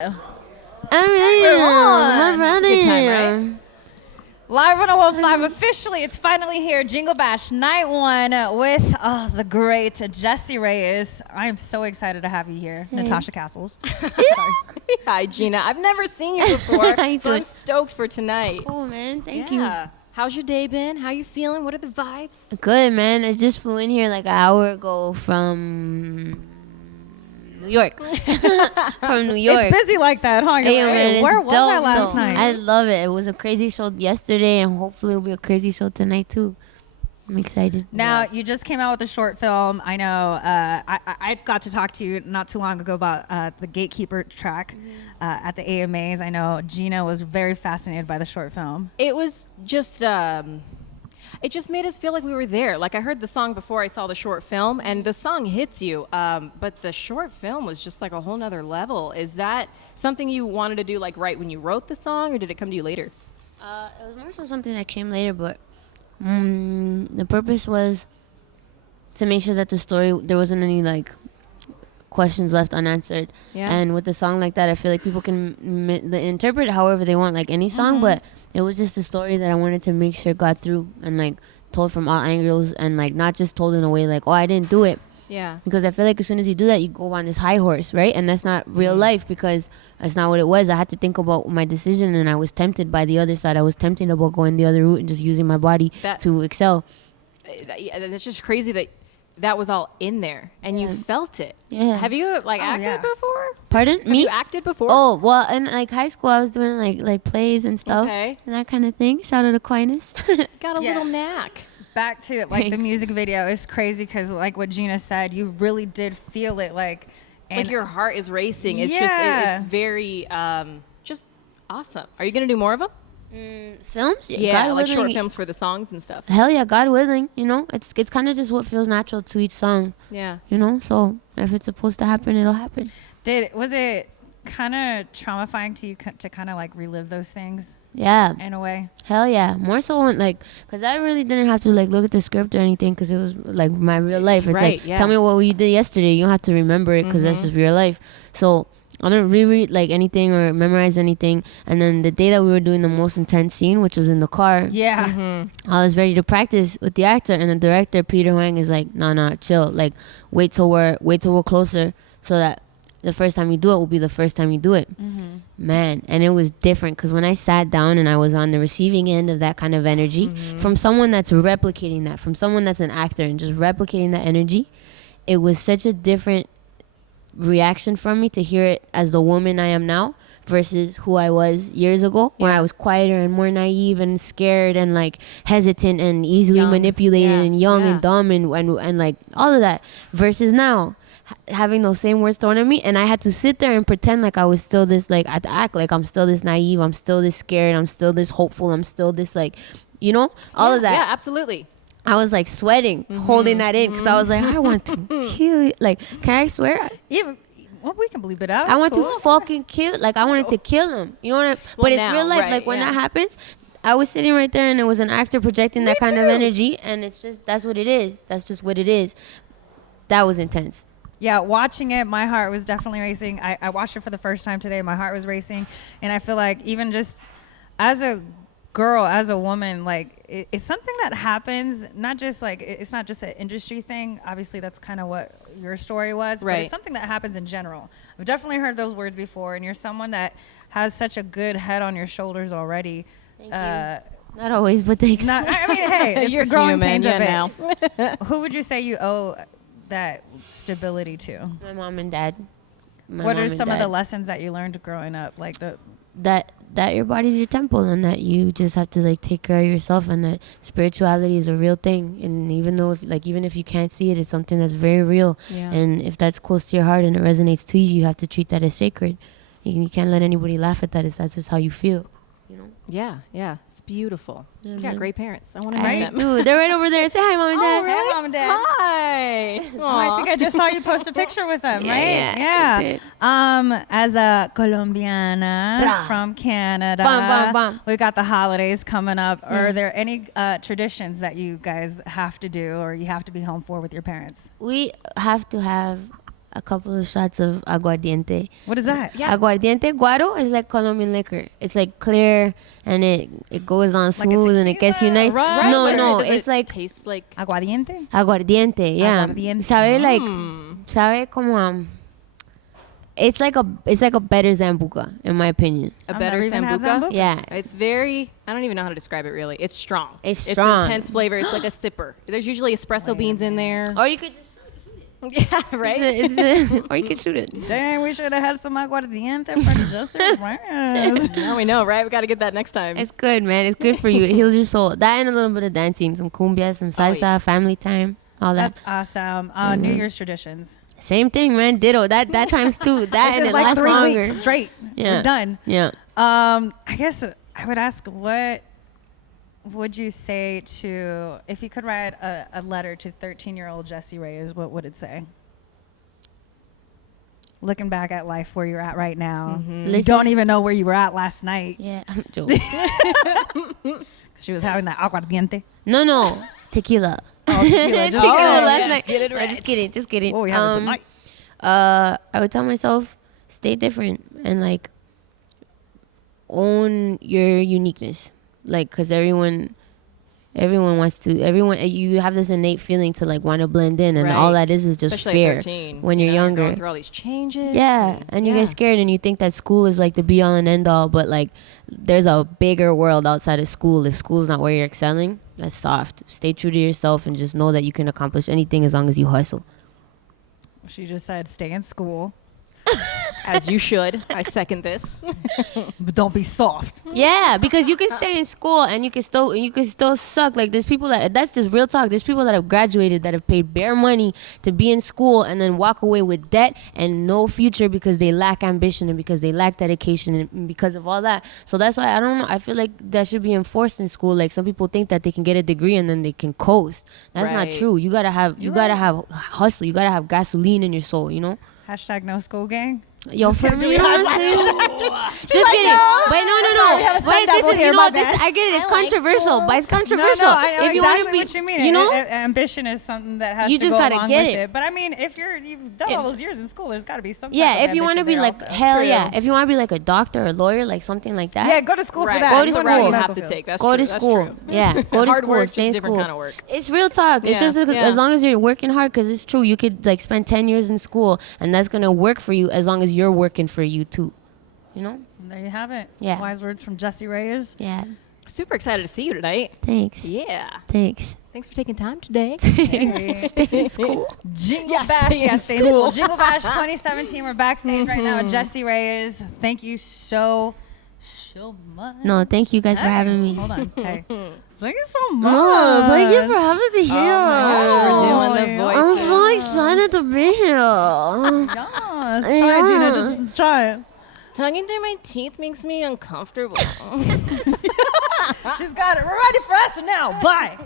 Everyone. It's a good time, right? Live on 105 officially, it's finally here. Jingle Bash Night 1 with the great Jessie Reyez. I am so excited to have you here, Natasha Castles. Hi, Gina. I've never seen you before, so I'm stoked for tonight. Cool, man. Thank you. How's your day been? How you feeling? What are the vibes? Good, man. I just flew in here like an hour ago from New York. From New York. It's busy like that, huh? Hey, man, where it's was dope, I last though. night? I love it. It was a crazy show yesterday, and hopefully it'll be a crazy show tonight, too. I'm excited. Now, you just came out with a short film. I know I got to talk to you not too long ago about the Gatekeeper track at the AMAs. I know Gina was very fascinated by the short film. It was just, it just made us feel like we were there. Like I heard the song before I saw the short film, and the song hits you, but the short film was just like a whole nother level. Is that something you wanted to do like right when you wrote the song, or did it come to you later? It was more so something that came later, but the purpose was to make sure that the story, there wasn't any like questions left unanswered. Yeah. And with a song like that, I feel like people can interpret however they want, like any song, but it was just a story that I wanted to make sure got through and like told from all angles, and like not just told in a way like, oh, I didn't do it. Yeah. Because I feel like as soon as you do that, you go on this high horse, right? And that's not real life, because that's not what it was. I had to think about my decision, and I was tempted by the other side. I was tempted about going the other route and just using my body to excel. It's just crazy that that was all in there, and you felt it. Yeah. Have you like acted before? Pardon? Have Me? you acted before? Oh, well, in like high school, I was doing like plays and stuff. Okay. And that kind of thing. Shout out to Aquinas. Got a little knack. Back to like the Thanks. music video is crazy because like what Gina said, you really did feel it like. And Like your heart is racing. It's Yeah. just, it's very, just awesome. Are you going to do more of them? Films? Yeah, God like short willing. films for the songs and stuff. Hell yeah, God willing. You know, it's kind of just what feels natural to each song. Yeah. You know, so if it's supposed to happen, it'll happen. was it kind of traumafying to you to kind of like relive those things Yeah. in a way? Hell yeah. More so when, like, because I really didn't have to, like, look at the script or anything, because it was, like, my real life. It's Right, like, yeah. tell me what you did yesterday. You don't have to remember it, because that's just real life. So I didn't reread, like, anything or memorize anything. And then the day that we were doing the most intense scene, which was in the car, Yeah. I was ready to practice with the actor. And the director, Peter Huang, is like, no, chill. Like, wait till we're closer, so that the first time you do it will be the first time you do it. Man, and it was different, because when I sat down and I was on the receiving end of that kind of energy from someone that's replicating that, from someone that's an actor and just replicating that energy, it was such a different reaction from me to hear it as the woman I am now versus who I was years ago, where I was quieter and more naive and scared and like hesitant and easily manipulated and young and dumb and like all of that, versus now having those same words thrown at me, and I had to sit there and pretend like I was still this, like I had to act like I'm still this naive, I'm still this scared, I'm still this hopeful, I'm still this, like, you know, all of that. Yeah, absolutely. I was like sweating, holding that in, because I was like, I want to kill you. Like, can I swear? Yeah. Well, we can believe it out. I want It's to fucking kill. Like, I wanted to kill him. You know what I mean? But it's now, real life. right, Like, when yeah. that happens, I was sitting right there, and it was an actor projecting that kind of energy, and it's just, that's what it is. That's just what it is. That was intense. Yeah, watching it, my heart was definitely racing. I watched it for the first time today. My heart was racing. And I feel like even just as a girl, as a woman, like it's something that happens, not just like, it's not just an industry thing. Obviously, that's kind of what your story was. Right. But it's something that happens in general. I've definitely heard those words before. And you're someone that has such a good head on your shoulders already. Thank you. Not always, but thanks. I mean, hey, it's You're the growing human, pains of yeah, it. now. Who would you say you owe that stability to? My mom and dad. What are some of the lessons that you learned growing up? Like that your body's your temple, and that you just have to like take care of yourself, and that spirituality is a real thing, and even if you can't see it, it's something that's very real. Yeah. And if that's close to your heart and it resonates to you, you have to treat that as sacred. You can't let anybody laugh at that. That's just how you feel, you know. Yeah. It's beautiful. Yeah, You got man. great parents. I want to meet them. Dude, they're right over there. Say hi, mom and dad. Oh, really? Hey, Mom and Dad. Hi. Oh, I think I just saw you post a picture with them, right? Yeah, I did. As a Colombiana Bra. from Canada, Bam, bam, bam. we got the holidays coming up. Are there any traditions that you guys have to do or you have to be home for with your parents? We have to have a couple of shots of aguardiente. What is that? Yeah. Aguardiente guaro is like Colombian liquor. It's like clear and it goes on smooth and it gets you nice. Right. No, What is no, it? Does it's it like tastes like Aguardiente? aguardiente. Yeah, Aguardiente. sabe like sabe como it's like a better Zambuca in my opinion. a I've better never even had sambuca. Zambuca. Yeah, It's very, I don't even know how to describe it really. It's strong. It's strong. intense flavor. It's like a sipper. There's usually espresso beans in there. or you could just Yeah, right? or you could shoot it. Dang, we should have had some aguardiente for Jessie Reyez. Now we know, right? We got to get that next time. It's good, man. It's good for you. It heals your soul. That and a little bit of dancing, some cumbia, some salsa, yes. family time, all that. That's awesome. New Year's traditions. Same thing, man. Ditto. That times two. That It's and just it like lasts 3 longer. weeks straight. Yeah. We're done. Yeah. I guess I would ask, what would you say to, if you could write a letter to 13-year-old Jessie Reyez, what would it say? Looking back at life where you're at right now, you Listen. don't even know where you were at last night. Yeah. I'm joking. She was having that aguardiente. No. Tequila. Oh, tequila. Just Tequila last yes, night. get it No, right. Just kidding. What we having tonight? I would tell myself, stay different and like own your uniqueness. Like, cause everyone wants to. You have this innate feeling to like want to blend in, and Right. all that is just Especially fear at 13. when you're You know, younger. going through all these changes. Yeah, and you yeah. get scared and you think that school is like the be all and end all, but like there's a bigger world outside of school. If school's not where you're excelling, that's soft. Stay true to yourself and just know that you can accomplish anything as long as you hustle. She just said, stay in school, As you should. I second this. but don't be soft. Yeah, because you can stay in school and you can still suck. Like there's people that's just real talk. There's people that have graduated that have paid bare money to be in school and then walk away with debt and no future because they lack ambition and because they lack dedication and because of all that. So that's why I don't know. I feel like that should be enforced in school. Like some people think that they can get a degree and then they can coast. That's not Right. true. You gotta have hustle. You gotta have gasoline in your soul. You know. Hashtag no school gang. Yo, for me, you know what I'm saying? Just kidding. Wait, no. Sorry, we have a Wait, sun devil here, my this. bad. I get it. It's I like controversial, but it's controversial. No, I know if you exactly wanna be, what you mean. you know, Ambition is something that has You to just go gotta along get with it. it. But I mean, if you've done all those years in school, there's got to be some. type yeah. of If you want to ambition be there like also. hell True. yeah. If you want to be like a doctor, a lawyer, like something like that. Yeah, go to school Right. for that. Go to You That's wanna school. go you to have to medical take. That's Go true. to That's school. true. Yeah, go to Hard school. work, Stay in just different school. kind of work. It's real talk. It's Yeah. just Yeah. as long as you're working hard, because it's true. You could like spend 10 years in school, and that's gonna work for you as long as you're working for you too. You know? And there you have it. Yeah. Wise words from Jessie Reyez. Yeah. Super excited to see you tonight. Thanks. Yeah. Thanks. Thanks for taking time today. Jingle Yeah, Bash. stay in Yeah, stay in school. school. Jingle Bash 2017. We're backstage right now with Jessie Reyez. Thank you so much. No, thank you guys for having me. Hold on. Hey. Thank you so much. No, thank you for having me here. We're doing the Oh, voices. I'm so excited to be here. Yes. Try it, Gina. Just try it. Tonguing through my teeth makes me uncomfortable. She's got it. We're ready for us now. Bye.